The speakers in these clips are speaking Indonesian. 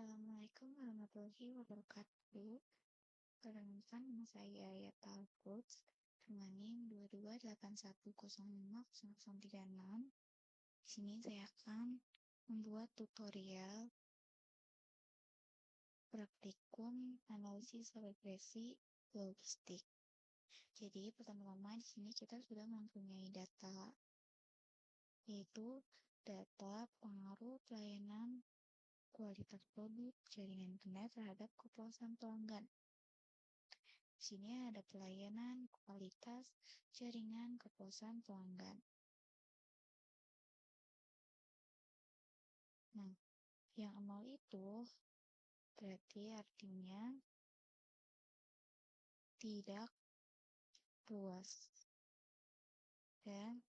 Assalamualaikum warahmatullahi wabarakatuh. Perkenalkan nama saya Yata Alputs dengan NIM 228105036. Di sini saya akan membuat tutorial praktikum analisis regresi logistik. Jadi pertama-tama di sini kita sudah mempunyai data, yaitu data pengaruh pelayanan kualitas produk jaringan internet terhadap kepuasan pelanggan. Di sini ada pelayanan, kualitas, jaringan, kepuasan pelanggan. Nah, yang 0 itu berarti artinya tidak puas. Dan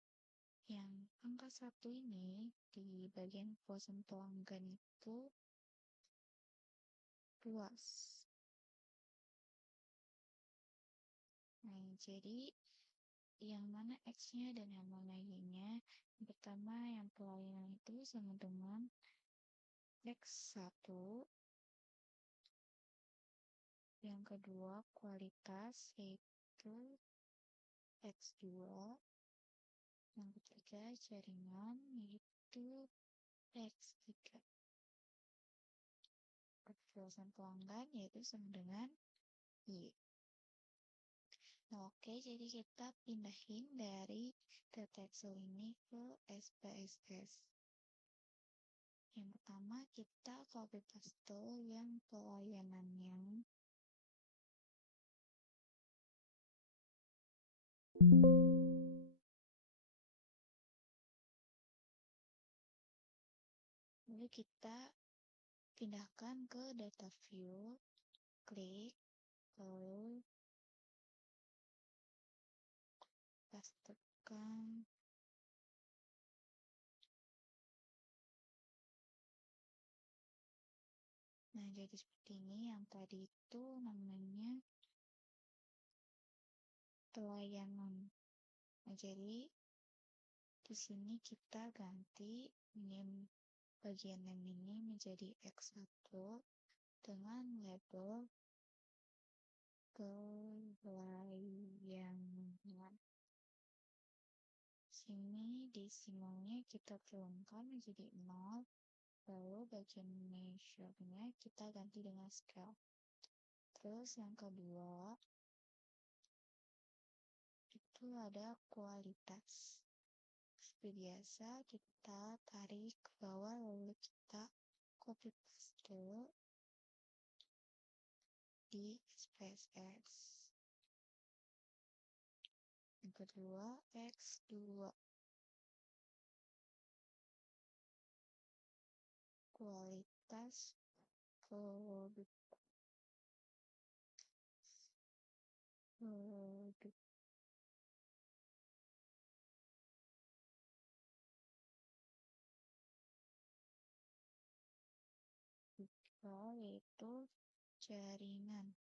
yang angka 1 ini di bagian kepuasan pelanggan itu puas. Nah, jadi yang mana X-nya dan yang mana Y-nya? Yang pertama, yang pelayanan itu sama dengan X1. Yang kedua, kualitas yaitu X2. Yang ketiga, jaringan yaitu X3. Kepuasan pelanggan yaitu sama dengan Y. Nah, oke, jadi kita pindahin dari data Excel ini ke SPSS. Yang pertama, kita copy paste yang pelayanannya. Lalu kita pindahkan ke data view, klik, lalu pastekan. Nah, jadi seperti ini. Yang tadi itu namanya pelayanan. Nah, jadi di sini kita ganti name bagian name ini menjadi X1 dengan label pelayanan. Sini desimalnya kita turunkan menjadi 0, lalu bagian measure-nya kita ganti dengan scale. Terus yang kedua itu ada kualitas. Seperti biasa kita tarik ke bawah lalu kita copy paste di SPSS. Yang kedua X2. Kualitas produk yaitu jaringan.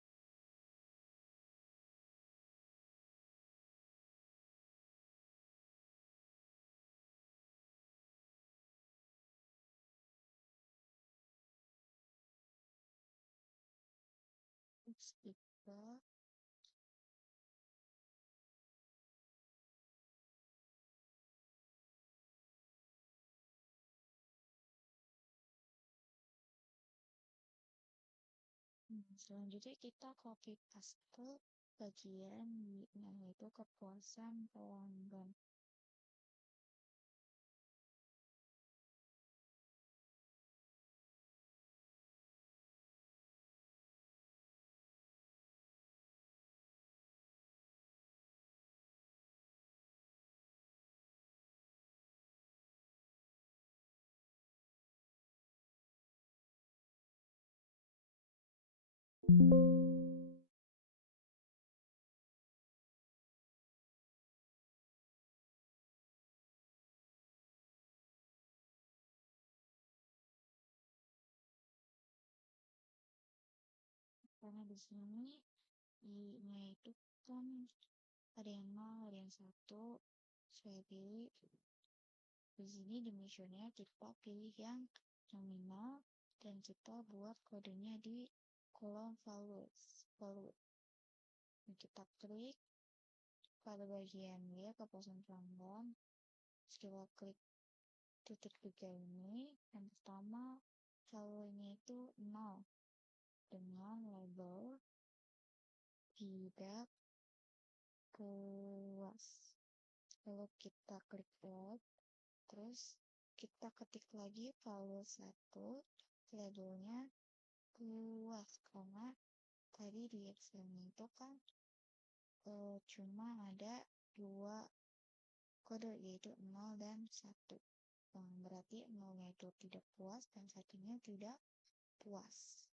Terus kita selanjutnya kita copy paste bagian yaitu kepuasan pelanggan. Karena di sini I-nya itu kan ada yang 0, ada yang 1. Saya pilih di sini dimensionnya kita pilih yang nominal dan kita buat kodenya di kolom value. Kita klik pada bagian Y kepuasan pelanggan. Setelah klik titik 3 ini, yang pertama value-nya itu 0 dengan label tidak puas. Lalu kita klik add, terus kita ketik lagi value 1, labelnya puas, karena tadi di Excel-nya itu kan cuma ada 2 kode, yaitu 0 dan 1. Berarti 0-nya itu tidak puas dan 1-nya tidak puas.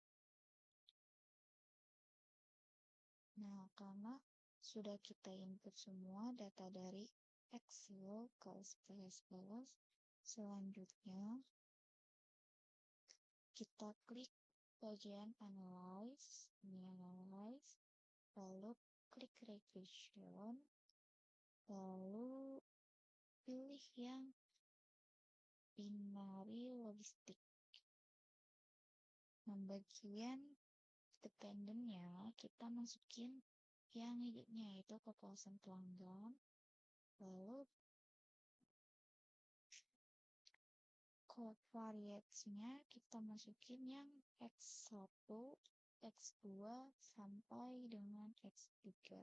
Nah, karena sudah kita input semua data dari Excel ke SPSS, selanjutnya kita klik bagian Analyze, lalu klik Regression, lalu pilih yang Binary Logistic. Nah, bagian dependent-nya kita masukin yang idenya itu kepuasan pelanggan, lalu covariance-nya kita masukin yang X1, X2 sampai dengan X3.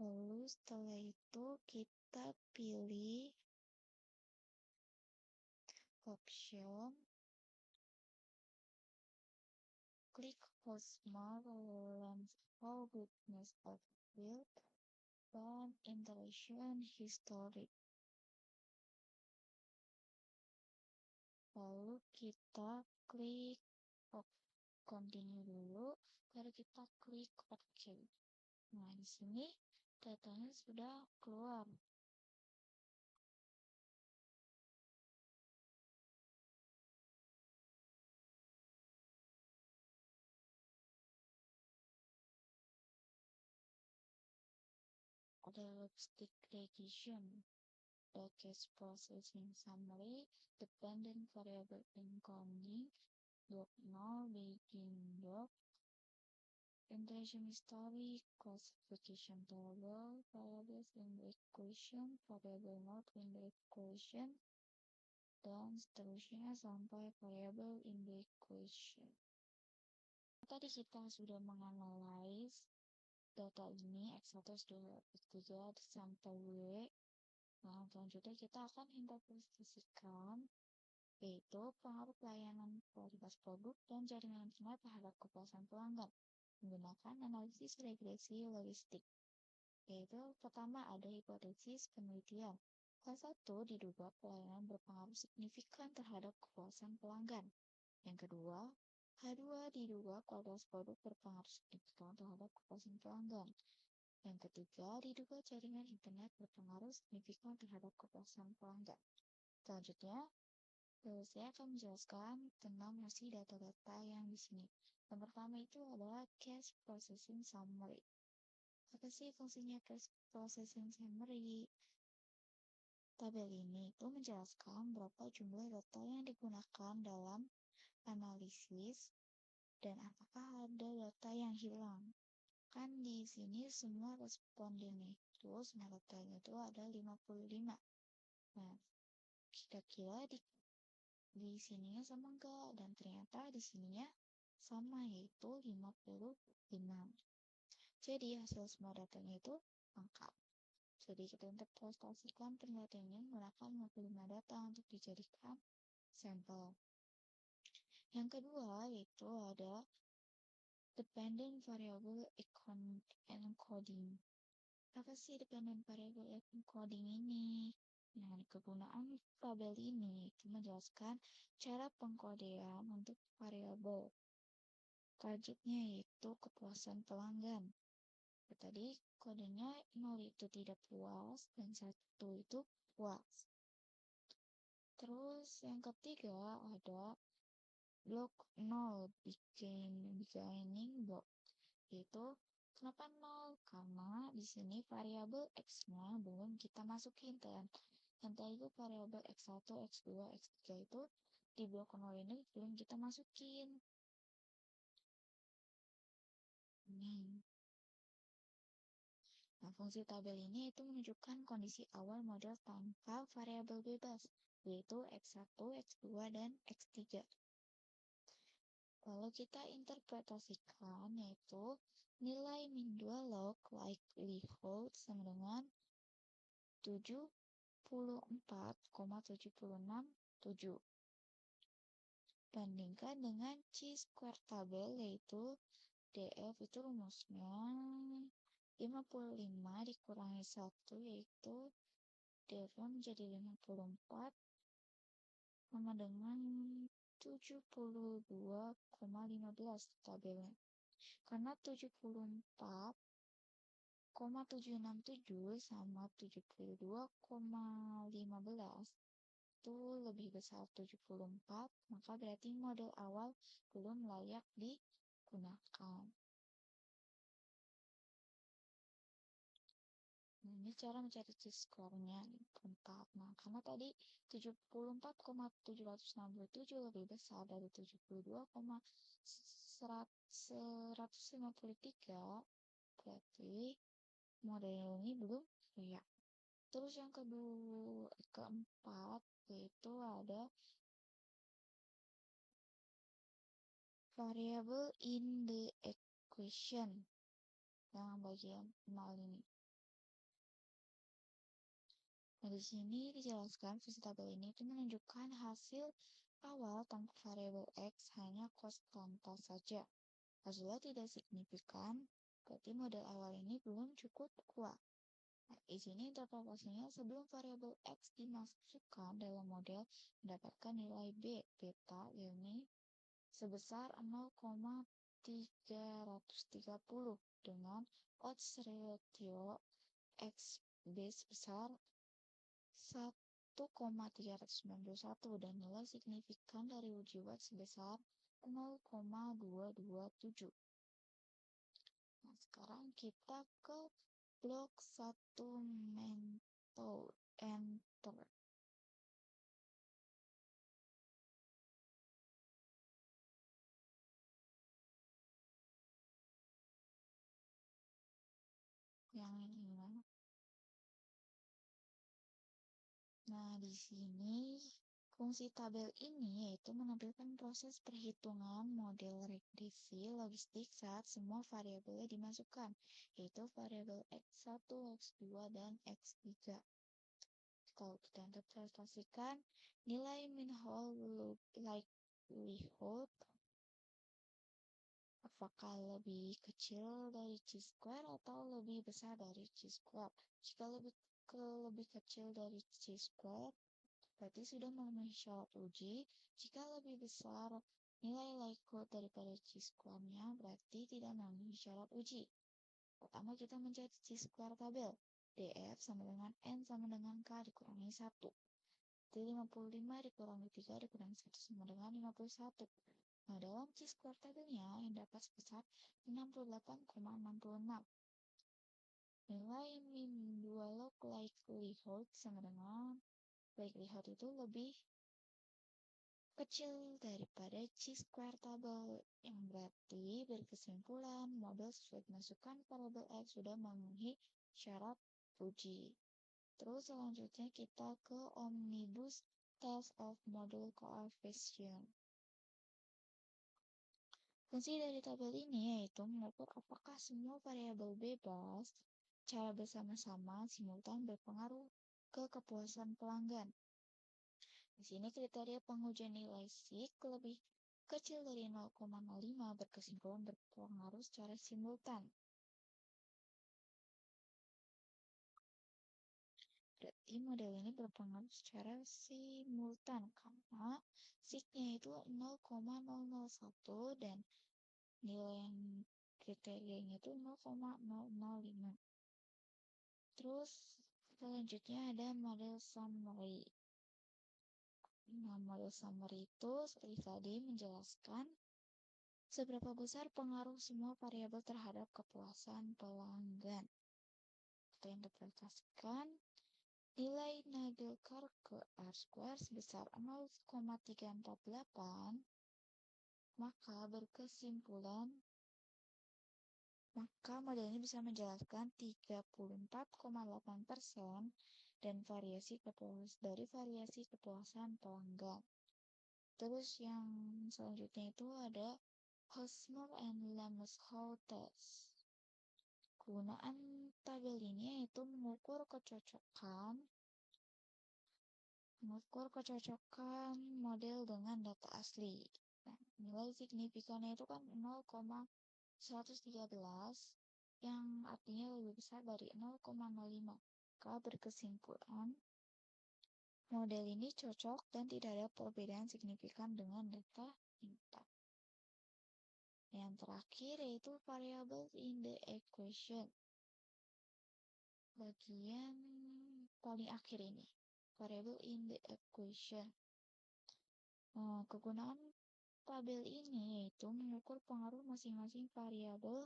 Lalu setelah itu kita pilih option, klik Hostmark, Lens for Goodness of Field, dan Interaction History. Lalu kita klik continue dulu, baru kita klik OK. Nah, di sini datanya sudah keluar. Ada logistic regression, the case processing summary, dependent variable encoding, block null, begin block, integration history, classification table, variables in the equation, variable not in the equation, dan seterusnya sampai variable in the equation. Tadi kita sudah menganalisis data ini X1, X2, X3 sampai W. Nah, selanjutnya kita akan interpretasikan yaitu pengaruh pelayanan kualitas produk dan jaringan internet terhadap kepuasan pelanggan menggunakan analisis regresi logistik. Yaitu pertama ada hipotesis penelitian. K1 diduga pelayanan berpengaruh signifikan terhadap kepuasan pelanggan. Yang kedua, H2 diduga kualitas produk berpengaruh signifikan terhadap kepuasan pelanggan. Yang ketiga, diduga jaringan internet berpengaruh signifikan terhadap kepuasan pelanggan. Selanjutnya, saya akan menjelaskan tentang fungsi data-data yang di sini. Yang pertama itu adalah Case Processing Summary. Apa sih fungsinya Case Processing Summary? Tabel ini itu menjelaskan berapa jumlah data yang digunakan dalam analisis dan apakah ada data yang hilang. Kan di sini semua responden itu, semua datanya itu ada 55. Nah, kira-kira di sininya sama enggak? Dan ternyata di sininya sama, yaitu 55. Jadi hasil semua datanya itu lengkap. Jadi kita interpretasikan penelitiannya menggunakan 55 data untuk dijadikan sampel. Yang kedua yaitu ada dependent variable encoding. Apa sih dependent variable encoding ini? Nah, kegunaan tabel ini itu menjelaskan cara pengkodean untuk variabel. Selanjutnya yaitu kepuasan pelanggan. Tadi kodenya 0 itu tidak puas dan 1 itu puas. Terus yang ketiga ada blok 0 beginning block, yaitu kenapa 0? Karena di sini variabel X-nya belum kita masukin kan. Yang tadi itu variabel X1, X2, X3 itu di blok 0 ini belum kita masukin. Nah, fungsi tabel ini itu menunjukkan kondisi awal model tanpa variabel bebas, yaitu X1, X2, dan X3. Lalu kita interpretasikan, yaitu nilai min 2 log likelihood sama dengan 74,767. Bandingkan dengan chi-square tabel, yaitu DF itu rumusnya 55 dikurangi 1, yaitu DF menjadi 54 sama dengan 72,15 tabelnya. Karena 74,767 sama 72,15 itu lebih besar 74, maka berarti model awal belum layak digunakan. Nah, ini cara mencari chi-square-nya 4. Nah, karena tadi 74,767 lebih besar dari 72,153, berarti model ini belum layak. Terus yang keempat, yaitu ada variable in the equation yang bagian 0 ini. Nah, di sini dijelaskan fungsi tabel ini itu menunjukkan hasil awal tanpa variabel X, hanya konstanta saja. Hasilnya tidak signifikan, berarti model awal ini belum cukup kuat. Nah, di sini interpretasinya sebelum variabel X dimasukkan dalam model mendapatkan nilai beta ini sebesar 0,330 dengan odds ratio XB sebesar 1,391 dan nilai signifikan dari uji watt sebesar 0,227. Nah, sekarang kita ke blok 1 method, enter. Yang ini mana? Nah, di sini fungsi tabel ini yaitu menampilkan proses perhitungan model regresi logistik saat semua variabelnya dimasukkan, yaitu variabel X1, X2, dan X3. Kalau kita interpretasikan nilai min whole likelihood apakah lebih kecil dari chi-square atau lebih besar dari chi-square. Jika lebih kecil dari chi-square, berarti sudah memenuhi syarat uji. Jika lebih besar nilai likelihood daripada chi-square-nya, berarti tidak memenuhi syarat uji. Pertama kita mencari chi-square tabel. DF sama dengan N sama dengan K dikurangi 1. Jadi 55 dikurangi 3 dikurangi 1 sama dengan 51. Nah, dalam chi-square tabelnya yang dapat sebesar 68,66. Nilai min 2 log likelihood sama dengan likelihood itu lebih kecil daripada chi-square tabel, yang berarti berkesimpulan model sesuai masukkan variabel X sudah memenuhi syarat uji. Terus selanjutnya kita ke omnibus test of model coefficient. Fungsi dari tabel ini yaitu mengukur apakah semua variabel bebas secara bersama-sama simultan berpengaruh ke kepuasan pelanggan. Di sini kriteria pengujian nilai SIK lebih kecil dari 0,05 berkesimpulan berpengaruh secara simultan. Berarti model ini berpengaruh secara simultan karena SIK-nya itu 0,001 dan nilai yang kriterianya itu 0,005. Terus selanjutnya ada model summary. Nah, model summary itu seperti tadi menjelaskan seberapa besar pengaruh semua variabel terhadap kepuasan pelanggan. Kita interpretasikan Nilai Nagelkar ke R² sebesar 0,348, maka model ini bisa menjelaskan 34,8% dan dari variasi kepuasan pelanggan. Terus yang selanjutnya itu ada Hosmer and Lemeshow test. Kegunaan tabel ini yaitu mengukur kecocokan model dengan data asli. Nah, nilai signifikannya itu kan 0,113, yang artinya lebih besar dari 0,05. Maka berkesimpulan, model ini cocok dan tidak ada perbedaan signifikan dengan data input. Yang terakhir yaitu variable in the equation. Bagian paling akhir ini, variable in the equation. Kegunaan tabel ini yaitu mengukur pengaruh masing-masing variabel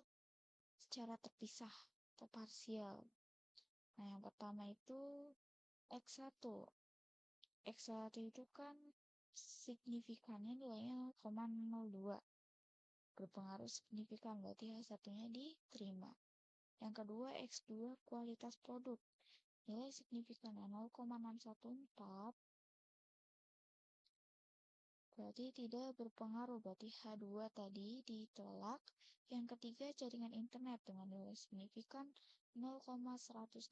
secara terpisah atau parsial. Nah, yang pertama itu X1. X1 itu kan signifikannya nilainya 0,02. Berpengaruh signifikan, berarti H1-nya diterima. Yang kedua, X2 kualitas produk. Nilai signifikannya 0,614, berarti tidak berpengaruh, berarti H2 tadi ditolak. Yang ketiga, jaringan internet dengan nilai signifikan 0,189,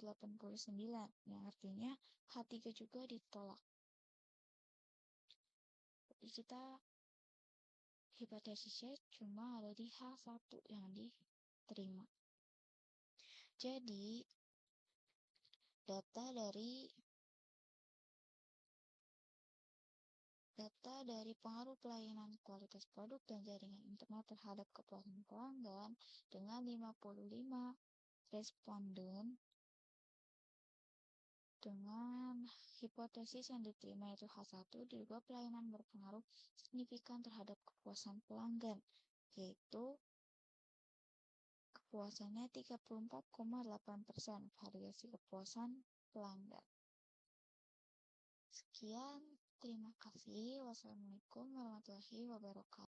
yang artinya H3 juga ditolak. Jadi kita hipotesisnya cuma ada di H1 yang diterima. Jadi data dari pengaruh pelayanan kualitas produk dan jaringan internet terhadap kepuasan pelanggan dengan 55 responden dengan hipotesis yang diterima yaitu H1, diduga pelayanan berpengaruh signifikan terhadap kepuasan pelanggan, yaitu kepuasannya 34,8%, variasi kepuasan pelanggan. Sekian, terima kasih. Wassalamualaikum warahmatullahi wabarakatuh.